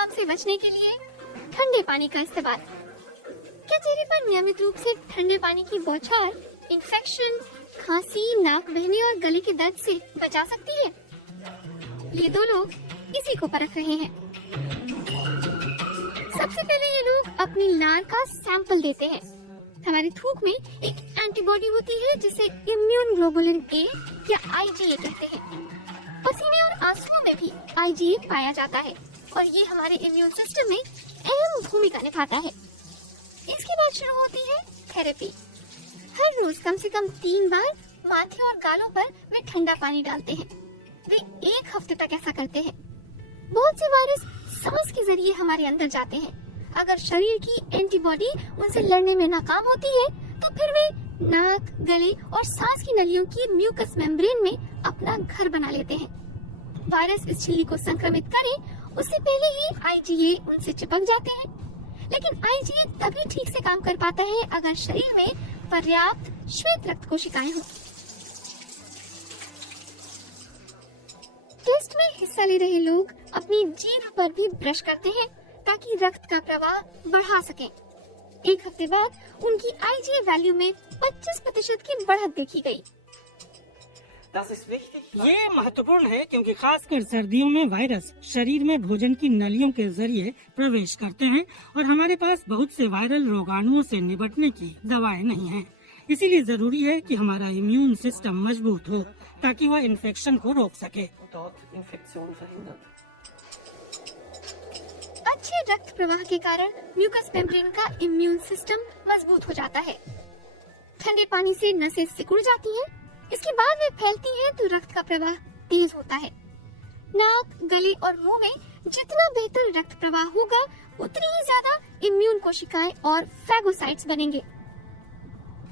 जुकाम से बचने के लिए ठंडे पानी का इस्तेमाल। क्या चेहरे पर नियमित रूप से ठंडे पानी की बौछार इन्फेक्शन, खांसी, नाक बहने और गले के दर्द से बचा सकती है? ये दो लोग इसी को परख रहे हैं। सबसे पहले ये लोग अपनी लार का सैंपल देते हैं। हमारी थूक में एक एंटीबॉडी होती है जिसे इम्यून ग्लोबुलिन ए या IgA कहते हैं। पसीने और आंसुओं में भी IgA पाया जाता है और ये हमारे इम्यून सिस्टम में अहम भूमिका निभाता है। इसके बाद शुरू होती है थेरेपी। हर रोज कम से कम 3 बार माथे और गालों पर वे ठंडा पानी डालते हैं। वे 1 हफ्ते तक ऐसा करते हैं। बहुत से वायरस सांस के जरिए हमारे अंदर जाते हैं। अगर शरीर की एंटीबॉडी उनसे लड़ने में नाकाम होती है तो फिर वे नाक, गले और सांस की नलियों की म्यूकस मेम्ब्रेन में अपना घर बना लेते हैं। वायरस इस झिल्ली को संक्रमित करे उससे पहले ही IgA उनसे चिपक जाते हैं। लेकिन IgA तभी ठीक से काम कर पाता है अगर शरीर में पर्याप्त श्वेत रक्त कोशिकाएं हों। टेस्ट में हिस्सा ले रहे लोग अपनी जीभ पर भी ब्रश करते हैं ताकि रक्त का प्रवाह बढ़ा सकें। 1 हफ्ते बाद उनकी IgA वैल्यू में 25% की बढ़त देखी गई। ये महत्वपूर्ण है क्योंकि खासकर सर्दियों में वायरस शरीर में भोजन की नलियों के जरिए प्रवेश करते हैं और हमारे पास बहुत से वायरल रोगाणुओं से निपटने की दवाएं नहीं हैं। इसीलिए जरूरी है कि हमारा इम्यून सिस्टम मजबूत हो ताकि वह इन्फेक्शन को रोक सके। अच्छे रक्त प्रवाह के कारण म्यूकस मेम्ब्रेन का इम्यून सिस्टम मजबूत हो जाता है। ठंडे पानी से नसें सिकुड़ जाती हैं। इसके बाद वे फैलती हैं तो रक्त का प्रवाह तेज होता है। नाक, गले और मुंह में जितना बेहतर रक्त प्रवाह होगा उतनी ही ज्यादा इम्यून कोशिकाएं और फैगोसाइट्स बनेंगे।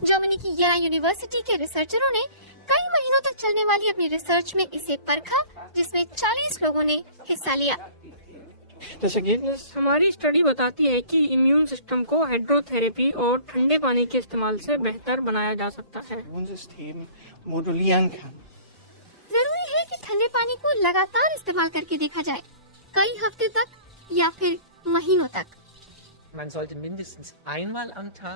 जर्मनी की येना यूनिवर्सिटी के रिसर्चरों ने कई महीनों तक चलने वाली अपनी रिसर्च में इसे परखा, जिसमें 40 लोगों ने हिस्सा लिया। हमारी स्टडी बताती है कि इम्यून सिस्टम को हाइड्रोथेरेपी और ठंडे पानी के इस्तेमाल से बेहतर बनाया जा सकता है। जरूरी है कि ठंडे पानी को लगातार इस्तेमाल करके देखा जाए, कई हफ्ते तक या फिर महीनों तक।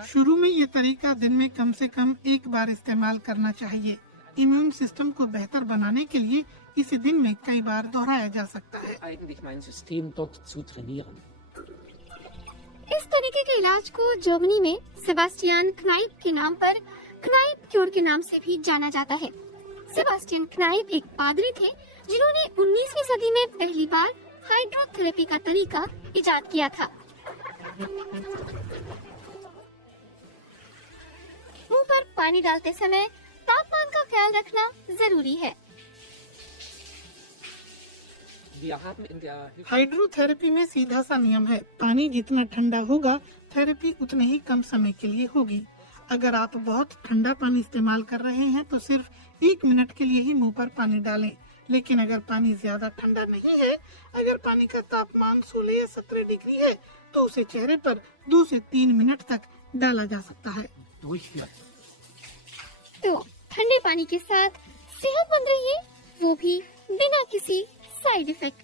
शुरू में ये तरीका दिन में कम से कम 1 बार इस्तेमाल करना चाहिए। इम्यून सिस्टम को बेहतर बनाने के लिए इसे दिन में कई बार दोहराया जा सकता है। इस तरीके के इलाज को जर्मनी में सेबास्टियन क्नाइप के नाम पर क्नाइप क्योर के नाम से भी जाना जाता है। सेबास्टियन क्नाइप एक पादरी थे जिन्होंने 19वीं सदी में पहली बार हाइड्रोथेरेपी का तरीका इजाद किया था। मुंह पर पानी डालते समय तापमान का ख्याल रखना जरूरी है। हाइड्रोथेरेपी में सीधा सा नियम है, पानी जितना ठंडा होगा थेरेपी उतने ही कम समय के लिए होगी। अगर आप बहुत ठंडा पानी इस्तेमाल कर रहे हैं तो सिर्फ 1 मिनट के लिए ही मुंह पर पानी डालें। लेकिन अगर पानी ज्यादा ठंडा नहीं है, अगर पानी का तापमान 16 या 17 डिग्री है तो उसे चेहरे पर 2 से 3 मिनट तक डाला जा सकता है। तो ठंडे पानी के साथ सेहतमंद रहिए, वो भी बिना किसी साइड इफेक्ट